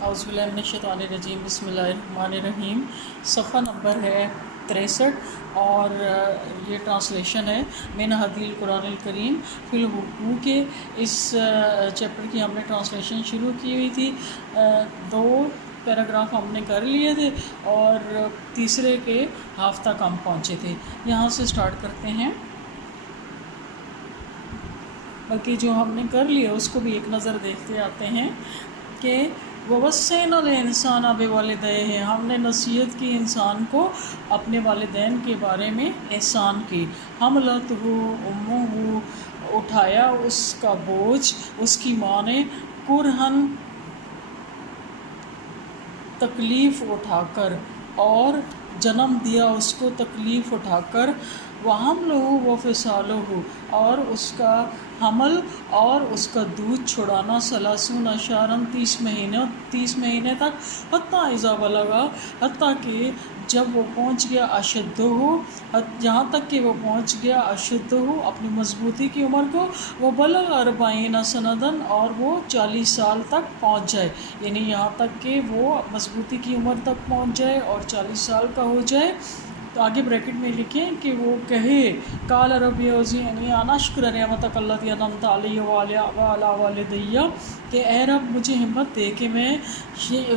اعوذ باللہ من الشیطان الرجیم، بسم اللہ الرحمن الرحیم۔ صفحہ نمبر ہے 63 اور یہ ٹرانسلیشن ہے من حدیث القرآن الکریم فی الحقوق کے۔ اس چیپٹر کی ہم نے ٹرانسلیشن شروع کی ہوئی تھی، 2 پیراگراف ہم نے کر لیے تھے اور تیسرے کے ہاف تک ہم پہنچے تھے۔ یہاں سے سٹارٹ کرتے ہیں، بلکہ جو ہم نے کر لیا اس کو بھی ایک نظر دیکھتے آتے ہیں کہ وَوَصَّيْنَا الْإِنسَانَ بِوَالِدَيْهِ، ہم نے نصیحت کی انسان کو اپنے والدین کے بارے میں احسان کی۔ حَمْلَتْهُ أُمُّهُ، اٹھایا اس کا بوجھ اس کی ماں نے، کرہن تکلیف اٹھا کر، اور جنم دیا اس کو تکلیف اٹھا کر، وَحَمْلُهُ وَفِصَالُهُ، اور اس کا حمل اور اس کا دودھ چھڑانا، 30 شہراً 30 مہینے تک، حتیٰ اذا بلغا، حتیٰ کہ جب وہ پہنچ گیا، اشدہ، یہاں تک کہ وہ پہنچ گیا اشدہ، اپنی مضبوطی کی عمر کو، وہ بلغ 40 سنۃ، اور وہ 40 سال تک پہنچ جائے، یعنی یہاں تک کہ وہ مضبوطی کی عمر تک پہنچ جائے اور 40 سال کا ہو جائے۔ تو آگے بریکٹ میں لکھیں کہ وہ کہے قال رب اوزعنی ان اشکر نعمتک التی انعمت علی وعلی والدی، کہ اے رب مجھے ہمت دے کہ میں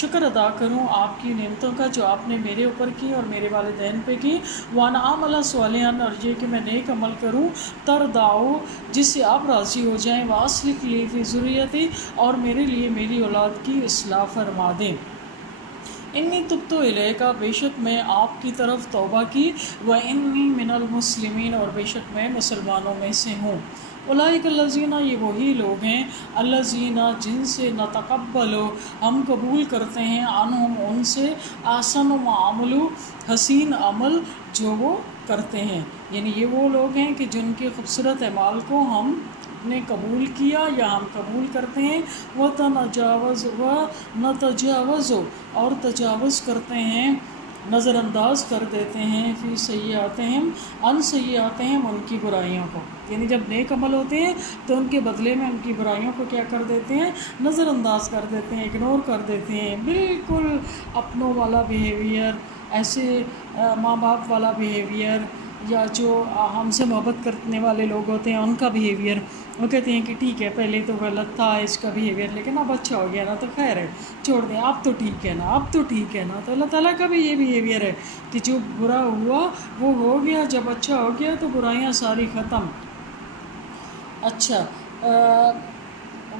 شکر ادا کروں آپ کی نعمتوں کا جو آپ نے میرے اوپر کی اور میرے والدین پہ کی، وان اعمل صالحا، اور یہ کہ میں نیک عمل کروں، ترضاؤ، جس سے آپ راضی ہو جائیں، واصلح لی فی ذریتی، اور میرے لیے میری اولاد کی اصلاح فرما دیں۔ انی تبت الیک، بے شک میں آپ کی طرف توبہ کی، وانی من المسلمین، اور بے شک میں مسلمانوں میں سے ہوں۔ اولئک الذین، یہ وہی لوگ ہیں، الذین جن سے نتقبل، ہم قبول کرتے ہیں، عنہم ان سے، احسن ما عملوا، حسین عمل جو وہ کرتے ہیں، یعنی یہ وہ لوگ ہیں کہ جن کے خوبصورت اعمال کو ہم نے قبول کیا یا ہم قبول کرتے ہیں، نتجاوز، اور تجاوز کرتے ہیں، نظر انداز کر دیتے ہیں، فی سیئاتہم، ان سیئاتہم، ان کی برائیوں کو، یعنی جب نیک عمل ہوتے ہیں تو ان کے بدلے میں ان کی برائیوں کو کیا کر دیتے ہیں، نظر انداز کر دیتے ہیں، اگنور کر دیتے ہیں، بالکل اپنوں والا بیہیویئر، ایسے ماں باپ والا بیہیویئر، یا جو ہم سے محبت کرنے والے لوگ ہوتے ہیں ان کا بیہیویئر، وہ کہتے ہیں کہ ٹھیک ہے پہلے تو غلط تھا اس کا بیہیویئر لیکن اب اچھا ہو گیا نا تو خیر ہے، چھوڑ دیں، اب تو ٹھیک ہے نا، اب تو ٹھیک ہے نا۔ تو اللہ تعالیٰ کا بھی یہ بیہیویئر ہے کہ جو برا ہوا وہ ہو گیا، جب اچھا ہو گیا تو برائیاں ساری ختم۔ اچھا،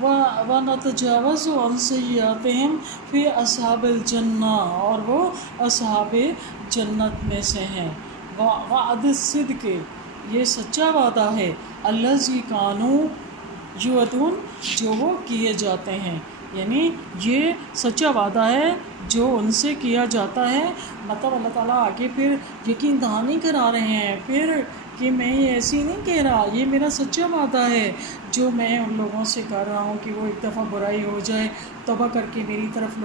وَنَتَجَاوَزُ عَنْ سَيِّئَاتِهِمْ فِي أَصْحَابِ الْجَنَّةِ، اور وہ اصحاب جنت میں سے ہیں۔ وعد الصدق، یہ سچا وعدہ ہے، الذی کانوا یوعدون، جو وہ کیے جاتے ہیں، یعنی یہ سچا وعدہ ہے جو ان سے کیا جاتا ہے۔ مطلب اللہ تعالیٰ آگے پھر یقین دہانی کرا رہے ہیں پھر کہ میں یہ ایسی نہیں کہہ رہا، یہ میرا سچا وعدہ ہے جو میں ان لوگوں سے کر رہا ہوں کہ وہ ایک دفعہ برائی ہو جائے، توبہ کر کے میری طرف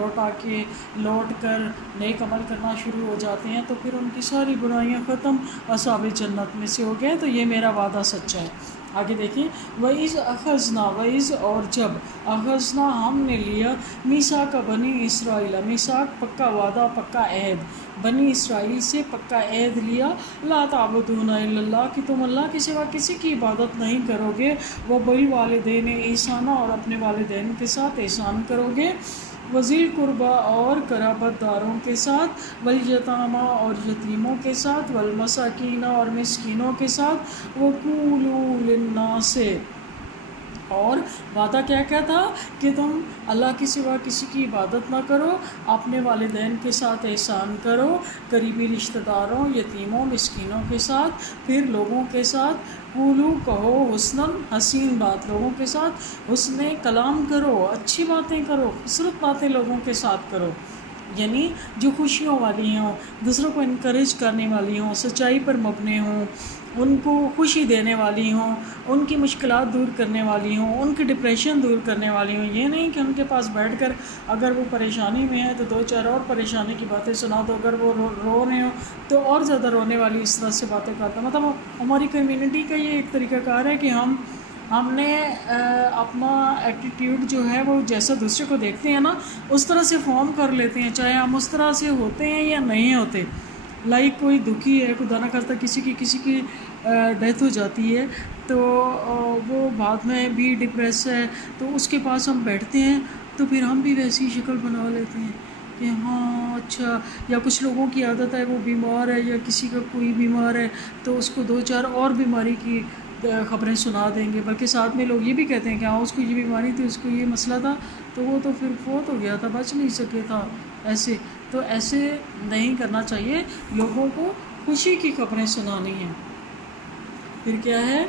لوٹ کر نیک عمل کرنا شروع ہو جاتے ہیں تو پھر ان کی ساری برائیاں ختم، اصحاب جنت میں سے ہو گئے، تو یہ میرا وعدہ سچا ہے۔ آگے دیکھیں، وَإِذْ أَخَذْنَا، وَإِذْ، اور جب، أَخَذْنَا ہم نے لیا، میثاق بنی اسرائیل، میثاق پکا وعدہ، پکا عہد، بنی اسرائیل سے پکا عہد لیا، لا تعبدون الا اللہ، کہ تم اللہ کے سوا کسی کی عبادت نہیں کرو گے، وبالوالدین احسانا، اور اپنے والدین کے ساتھ احسان کرو گے، وذی القربیٰ، اور قرابت داروں کے ساتھ، والیتامیٰ، اور یتیموں کے ساتھ، والمساکین، اور مسکینوں کے ساتھ، وقولوا للناس، اور وعدہ کیا کیا تھا کہ تم اللہ کے سوا کسی کی عبادت نہ کرو، اپنے والدین کے ساتھ احسان کرو، قریبی رشتہ داروں، یتیموں، مسکینوں کے ساتھ، پھر لوگوں کے ساتھ، قولو، کہو، حسناً، حسین بات، لوگوں کے ساتھ حسن کلام کرو، اچھی باتیں کرو، خوبصورت باتیں لوگوں کے ساتھ کرو، یعنی جو خوشیوں والی ہوں، دوسروں کو انکریج کرنے والی ہوں، سچائی پر مبنی ہوں، ان کو خوشی دینے والی ہوں، ان کی مشکلات دور کرنے والی ہوں، ان کی ڈپریشن دور کرنے والی ہوں، یہ نہیں کہ ان کے پاس بیٹھ کر اگر وہ پریشانی میں ہے تو 2-4 اور پریشانی کی باتیں سنا دو، اگر وہ رو رہے ہوں تو اور زیادہ رونے والی اس طرح سے باتیں کرتا ہوں۔ مطلب ہماری کمیونٹی کا یہ ایک طریقہ کار ہے کہ ہم ہم نے اپنا ایٹیٹیوڈ جو ہے وہ جیسا دوسرے کو دیکھتے ہیں نا اس طرح سے فارم کر لیتے ہیں، چاہے ہم اس طرح سے ہوتے ہیں یا نہیں ہوتے. لائک کوئی دکھی ہے، خدا نہ خواستہ کسی کی ڈیتھ ہو جاتی ہے تو وہ بعد میں بھی ڈپریس ہے، تو اس کے پاس ہم بیٹھتے ہیں تو پھر ہم بھی ویسی شکل بنا لیتے ہیں کہ ہاں اچھا. یا کچھ لوگوں کی عادت ہے وہ بیمار ہے یا کسی کا کوئی بیمار ہے تو اس کو 2-4 اور بیماری کی خبریں سنا دیں گے، بلکہ ساتھ میں لوگ یہ بھی کہتے ہیں کہ ہاں اس کو یہ بیماری تھی، اس کو یہ مسئلہ تھا، تو وہ تو پھر فوت ہو گیا تھا، بچ نہیں سکے تھا. ایسے تو ایسے نہیں کرنا چاہیے، لوگوں کو خوشی کی خبریں سنانی ہیں. پھر کیا ہے،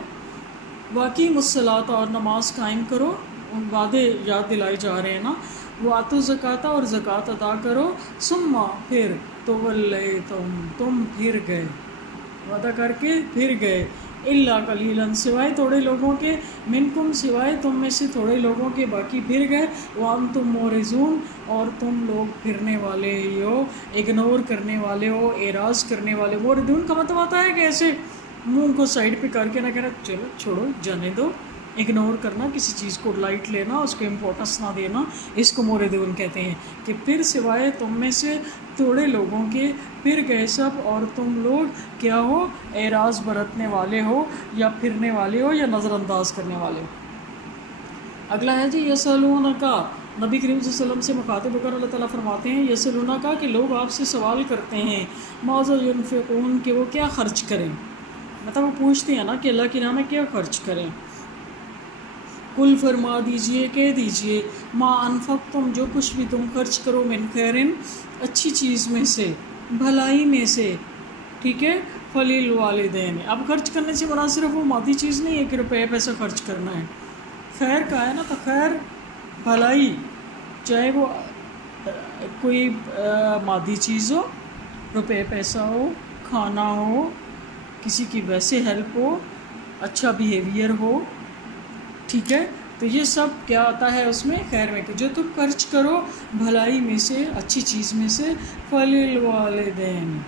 واقعی الصلاۃ، اور نماز قائم کرو. وعدے یاد دلائے جا رہے ہیں نا، واتو زکوٰۃ، اور زکوٰۃ ادا کرو. ثم پھر تولیتم، تم پھر گئے، وعدہ کر کے پھر گئے. الا قلیلا، سوائے تھوڑے لوگوں کے، منکم، سوائے تم میں سے تھوڑے لوگوں کے، باقی پھر گئے. وانتم معرضون، اور تم لوگ پھرنے والے ہو، اگنور کرنے والے ہو، اعراض کرنے والے. معرضون کا مطلب آتا ہے کہ ایسے منہ کو سائڈ پہ کر کے نہ کہنا چلو چھوڑو جانے دو، اگنور کرنا، کسی چیز کو لائٹ لینا، اس کو امپورٹنس نہ دینا، اس کو موردون کہتے ہیں. کہ پھر سوائے تم میں سے تھوڑے لوگوں کے پھر گئے سب، اور تم لوگ کیا ہو، اعراض برتنے والے ہو، یا پھرنے والے ہو، یا نظر انداز کرنے والے ہو. اگلا ہے جی یسألونکا، نبی کریم صلی اللہ علیہ وسلم سے مخاطب ہو کر اللہ تعالیٰ فرماتے ہیں یسألونکا، کہ لوگ آپ سے سوال کرتے ہیں، ماذا ینفقون، کہ وہ کیا خرچ کریں. مطلب وہ پوچھتے ہیں نا کہ اللہ کی راہ میں کیا خرچ کریں. کل، فرما دیجئے، کہہ دیجئے، ما انفقتم، جو کچھ بھی تم خرچ کرو، من خیرن، اچھی چیز میں سے، بھلائی میں سے، ٹھیک ہے، فللوالدین. اب خرچ کرنے سے مراد صرف وہ مادی چیز نہیں ہے کہ روپے پیسہ خرچ کرنا ہے. خیر کا ہے نا، تو خیر بھلائی، چاہے وہ کوئی مادی چیز ہو، روپے پیسہ ہو، کھانا ہو، کسی کی ویسے ہیلپ ہو، اچھا بیہیویئر ہو، ٹھیک ہے. تو یہ سب کیا آتا ہے اس میں، خیر میں، کہ جو تم خرچ کرو بھلائی میں سے، اچھی چیز میں سے، فللوالدین،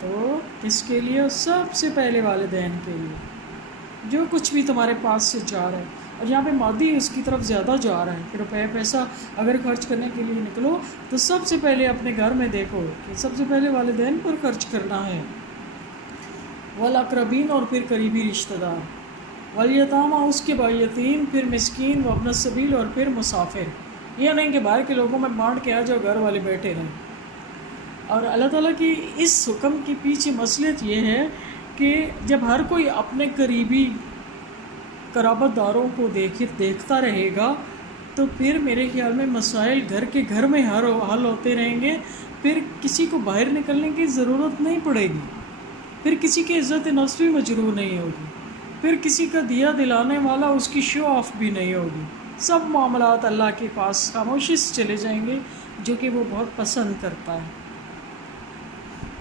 تو کس کے لیے، سب سے پہلے والدین کے لیے. جو کچھ بھی تمہارے پاس سے جا رہا ہے، اور یہاں پہ مادی اس کی طرف زیادہ جا رہا ہے کہ روپے پیسہ اگر خرچ کرنے کے لیے نکلو تو سب سے پہلے اپنے گھر میں دیکھو کہ سب سے پہلے والدین پر خرچ کرنا ہے. والاقربین، اور پھر قریبی رشتہ دار. والیتامى، اس کے بعد یتیم، پھر مسکین، وابن السبیل، اور پھر مسافر. یہ نہیں کہ باہر کے لوگوں میں بانٹ کے آ جاؤ، گھر والے بیٹھے رہیں. اور اللہ تعالیٰ کی اس حکم کے پیچھے مصلحت یہ ہے کہ جب ہر کوئی اپنے قریبی قرابت داروں کو دیکھتا رہے گا تو پھر میرے خیال میں مسائل گھر کے گھر میں حل ہوتے رہیں گے. پھر کسی کو باہر نکلنے کی ضرورت نہیں پڑے گی، پھر کسی کی عزت نفس بھی مجروح نہیں ہوگی، پھر کسی کا دیا دلانے والا اس کی شو آف بھی نہیں ہوگی. سب معاملات اللہ کے پاس خاموشی سے چلے جائیں گے، جو کہ وہ بہت پسند کرتا ہے.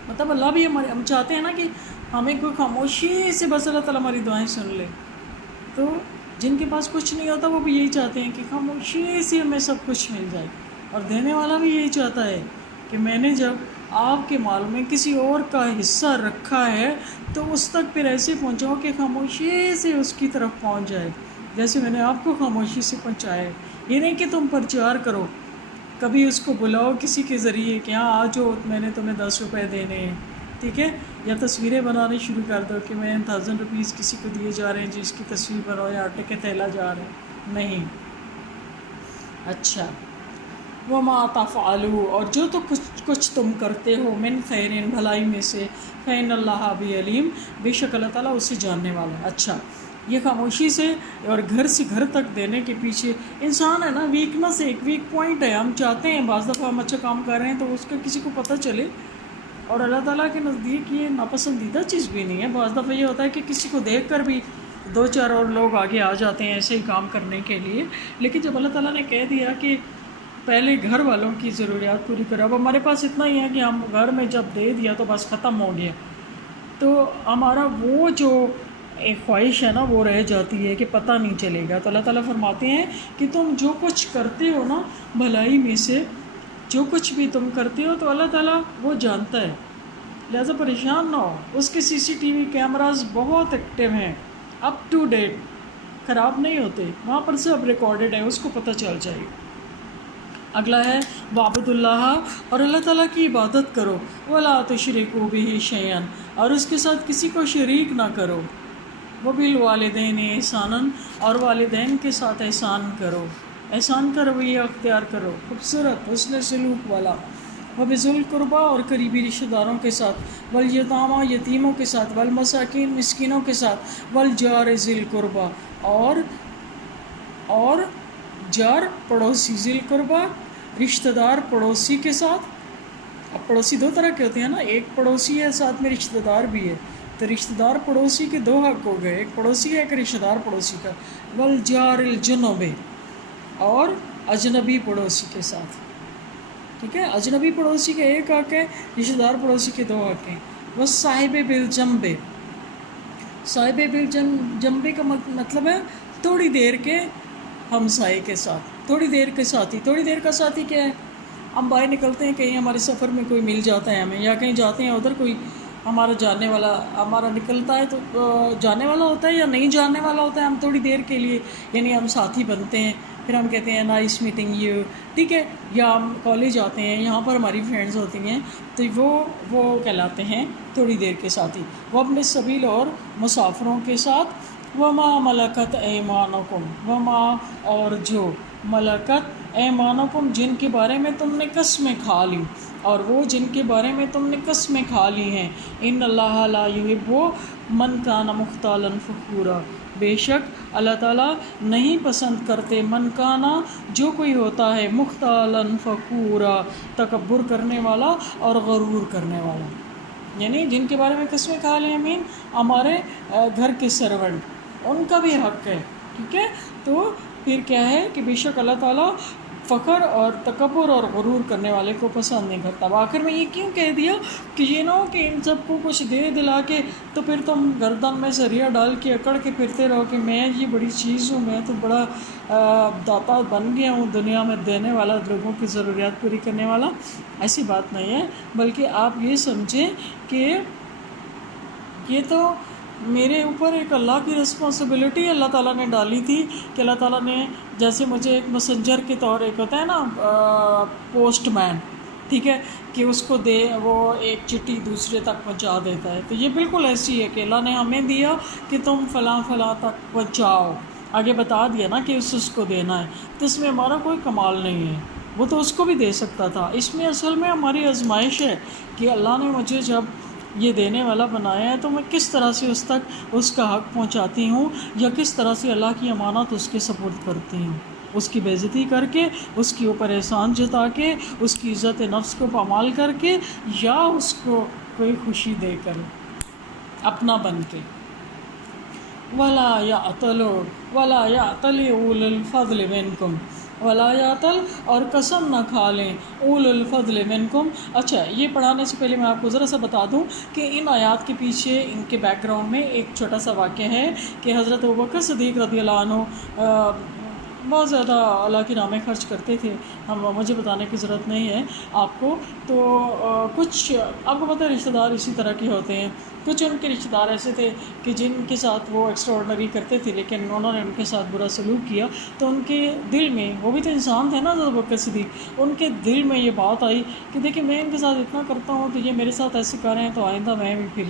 مطلب اللہ بھی ہم چاہتے ہیں نا کہ ہمیں کوئی خاموشی سے بس اللہ تعالیٰ ہماری دعائیں سن لے. تو جن کے پاس کچھ نہیں ہوتا وہ بھی یہی چاہتے ہیں کہ خاموشی سے ہمیں سب کچھ مل جائے. اور دینے والا بھی یہی چاہتا ہے کہ میں نے جب آپ کے مال میں کسی اور کا حصہ رکھا ہے تو اس تک پھر ایسے پہنچاؤ کہ خاموشی سے اس کی طرف پہنچ جائے جیسے میں نے آپ کو خاموشی سے پہنچایا ہے. یہ نہیں کہ تم پرچار کرو، کبھی اس کو بلاؤ کسی کے ذریعے کہ ہاں آ جاؤ میں نے تمہیں 10 روپے دینے ہیں، ٹھیک ہے، یا تصویریں بنانی شروع کر دو کہ میں 1000 روپیز کسی کو دیے جا رہے ہیں جس کی تصویر بناؤ، یا آٹے کے تھیلا جا رہے ہیں، نہیں. اچھا، وما تفعلوا، اور جو تو کچھ تم کرتے ہو، من خیرین، بھلائی میں سے، فإن اللہ بعلیم، بے شک اللہ تعالیٰ اسے جاننے والا ہے. اچھا، یہ خاموشی سے اور گھر سے گھر تک دینے کے پیچھے انسان ہے نا ویکنس ہے، ایک ویک پوائنٹ ہے. ہم چاہتے ہیں بعض دفعہ ہم اچھا کام کر رہے ہیں تو اس کا کسی کو پتہ چلے، اور اللہ تعالیٰ کے نزدیک یہ ناپسندیدہ چیز بھی نہیں ہے. بعض دفعہ یہ ہوتا ہے کہ کسی کو دیکھ کر بھی 2-4 اور لوگ آگے آ جاتے ہیں ایسے ہی کام کرنے کے لیے. لیکن جب اللہ تعالیٰ نے کہہ دیا کہ پہلے گھر والوں کی ضروریات پوری کرو، اب ہمارے پاس اتنا ہی ہے کہ ہم گھر میں جب دے دیا تو بس ختم ہو گیا، تو ہمارا وہ جو ایک خواہش ہے نا وہ رہ جاتی ہے کہ پتہ نہیں چلے گا. تو اللہ تعالیٰ فرماتے ہیں کہ تم جو کچھ کرتے ہو نا بھلائی میں سے، جو کچھ بھی تم کرتے ہو تو اللہ تعالیٰ وہ جانتا ہے، لہٰذا پریشان نہ ہو. اس کے CCTV کیمراز بہت ایکٹیو ہیں، اپ ٹو ڈیٹ. خراب نہیں ہوتے، وہاں پر سب ریکارڈڈ ہے، اس کو پتہ چل جائے۔ اگلا ہے وعبد اللہ، اور اللہ تعالیٰ کی عبادت کرو، ولا تشرکوا بہ شیئا، اور اس کے ساتھ کسی کو شریک نہ کرو، وبالوالدین احسانا، اور والدین کے ساتھ احسان کرو، احسان کا رویہ اختیار کرو، خوبصورت حسن سلوک والا، وبذی القربیٰ، اور قریبی رشتہ داروں کے ساتھ، والیتامیٰ یتیموں کے ساتھ، والمساکین مسکینوں کے ساتھ، والجار ذی القربیٰ، اور جار پڑوسی، ذی القربیٰ رشتہ دار پڑوسی کے ساتھ۔ اب پڑوسی دو طرح کے ہوتے ہیں نا، ایک پڑوسی ہے ساتھ میں رشتہ دار بھی ہے، تو رشتہ دار پڑوسی کے دو حق ہو گئے، ایک پڑوسی ہے ایک رشتہ دار پڑوسی کا۔ والجار الجنب، اور اجنبی پڑوسی کے ساتھ، ٹھیک ہے، اجنبی پڑوسی کا ایک حق ہے، رشتہ دار پڑوسی کے دو حق ہیں۔ والصاحب بالجنب، صاحب بالجنب کا مطلب ہے تھوڑی دیر کے ہمسائے کے ساتھ، تھوڑی دیر کے ساتھی۔ تھوڑی دیر کا ساتھی کیا ہے؟ ہم باہر نکلتے ہیں کہیں، ہمارے سفر میں کوئی مل جاتا ہے ہمیں، یا کہیں جاتے ہیں ادھر کوئی ہمارا جاننے والا ہمارا نکلتا ہے، تو جانے والا ہوتا ہے یا نہیں جاننے والا ہوتا ہے، ہم تھوڑی دیر کے لیے یعنی ہم ساتھی بنتے ہیں، پھر ہم کہتے ہیں نائس میٹنگ یو، ٹھیک ہے، یا ہم کالج آتے ہیں، یہاں پر ہماری فرینڈز ہوتی ہیں، تو وہ کہلاتے ہیں تھوڑی دیر کے ساتھی۔ وہ اپنے سبیل، اور مسافروں کے ساتھ، وما ملکت ایمانکم، وما اور جو ملکت ایمانکم جن کے بارے میں تم نے قسمیں کھا لی، اور وہ جن کے بارے میں تم نے قسمیں کھا لی ہیں، ان اللہ لا یحب من کان مختالا فخورا، بے شک اللہ تعالیٰ نہیں پسند کرتے من کانا جو کوئی ہوتا ہے مختالا فخورا، تکبر کرنے والا اور غرور کرنے والا، یعنی جن کے بارے میں قسمیں کھا لیں، امین ہمارے گھر کے سرونٹ، ان کا بھی حق ہے، ٹھیک ہے۔ تو پھر کیا ہے کہ بے شک اللہ تعالیٰ فخر اور تکبر اور غرور کرنے والے کو پسند نہیں کرتا۔ آخر میں یہ کیوں کہہ دیا کہ یہ نہ ہو کہ ان سب کو کچھ دے دلا کے تو پھر تم گردن میں سریا ڈال کے اکڑ کے پھرتے رہو کہ میں یہ بڑی چیز ہوں، میں تو بڑا داتا بن گیا ہوں دنیا میں، دینے والا، لوگوں کی ضروریات پوری کرنے والا۔ ایسی بات نہیں ہے، بلکہ آپ یہ سمجھیں کہ یہ تو میرے اوپر ایک اللہ کی رسپانسبلٹی اللہ تعالیٰ نے ڈالی تھی کہ اللہ تعالیٰ نے جیسے مجھے ایک میسنجر کے طور، ایک ہوتا ہے نا پوسٹ مین، ٹھیک ہے، کہ اس کو دے وہ ایک چٹھی دوسرے تک پہنچا دیتا ہے، تو یہ بالکل ایسی ہے کہ اللہ نے ہمیں دیا کہ تم فلاں فلاں تک پہنچاؤ، آگے بتا دیا نا کہ اس کو دینا ہے، تو اس میں ہمارا کوئی کمال نہیں ہے، وہ تو اس کو بھی دے سکتا تھا۔ اس میں اصل میں ہماری آزمائش ہے کہ اللہ نے مجھے جب یہ دینے والا بنایا ہے تو میں کس طرح سے اس تک اس کا حق پہنچاتی ہوں، یا کس طرح سے اللہ کی امانت اس کے سپرد کرتی ہوں، اس کی بے عزتی کر کے، اس کے اوپر احسان جتا کے، اس کی عزت نفس کو پامال کر کے، یا اس کو کوئی خوشی دے کر اپنا بن کے۔ ولا یأتل اولو الفضل منکم، ولا یأتل اور قسم نہ کھا لیں اولو الفضل منکم۔ اچھا، یہ پڑھانے سے پہلے میں آپ کو ذرا سا بتا دوں کہ ان آیات کے پیچھے ان کے بیک گراؤنڈ میں ایک چھوٹا سا واقعہ ہے کہ حضرت ابوبکر صدیق رضی اللہ عنہ بہت زیادہ اللہ کے نام خرچ کرتے تھے، مجھے بتانے کی ضرورت نہیں ہے آپ کو، تو کچھ آپ کو پتہ ہے رشتہ دار اسی طرح کے ہوتے ہیں، کچھ ان کے رشتہ دار ایسے تھے کہ جن کے ساتھ وہ ایکسٹراڈنری کرتے تھے لیکن انہوں نے ان کے ساتھ برا سلوک کیا، تو ان کے دل میں، وہ بھی تو انسان تھے نا حضرت ابوبکر صدیق، ان کے دل میں یہ بات آئی کہ دیکھیں میں ان کے ساتھ اتنا کرتا ہوں تو یہ میرے ساتھ ایسے کر رہے ہیں، تو آئندہ میں بھی پھر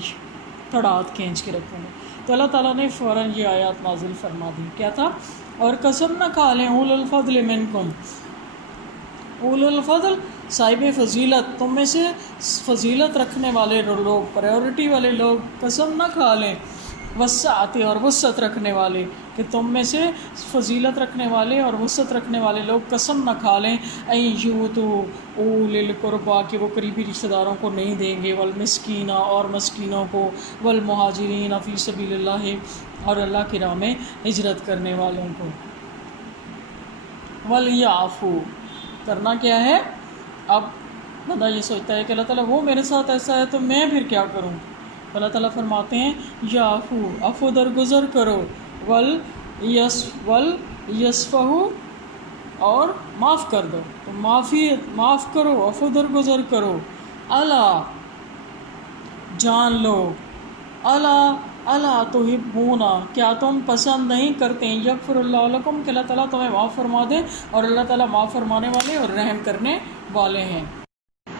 تھوڑا ہاتھ کھینچ کے رکھوں گا۔ تو اللہ تعالیٰ نے فوراً یہ آیات نازل فرما دی، کیا تھا؟ اور قسم نہ کھا لیں اولو الفضل منکم، اولو الفضل صاحب فضیلت، تم میں سے فضیلت رکھنے والے لوگ، پرائیورٹی والے لوگ، قسم نہ کھا لیں، وسعت اور وسعت رکھنے والے، کہ تم میں سے فضیلت رکھنے والے اور وسعت رکھنے والے لوگ قسم نہ کھا لیں ان یؤتوا اولی القربیٰ کہ وہ قریبی رشتہ داروں کو نہیں دیں گے، والمسکین اور مسکینوں کو، والمہاجرین فی سبیل اللہ اور اللہ کی راہ میں ہجرت کرنے والوں کو، ولیعفو کرنا کیا ہے؟ اب بندہ یہ سوچتا ہے کہ اللہ تعالیٰ وہ میرے ساتھ ایسا ہے تو میں پھر کیا کروں؟ اللہ تعالیٰ فرماتے ہیں یعفو، عفو درگزر کرو، یصفحوا اور معاف کر دو، تو معاف کرو، عفو درگزر کرو، الا جان لو، الا الا تحبون، کیا تم پسند نہیں کرتے ہیں، یغفر اللہ لکم، کہ اللہ تعالیٰ تمہیں معاف فرما دے، اور اللہ تعالیٰ معاف فرمانے والے اور رحم کرنے والے ہیں۔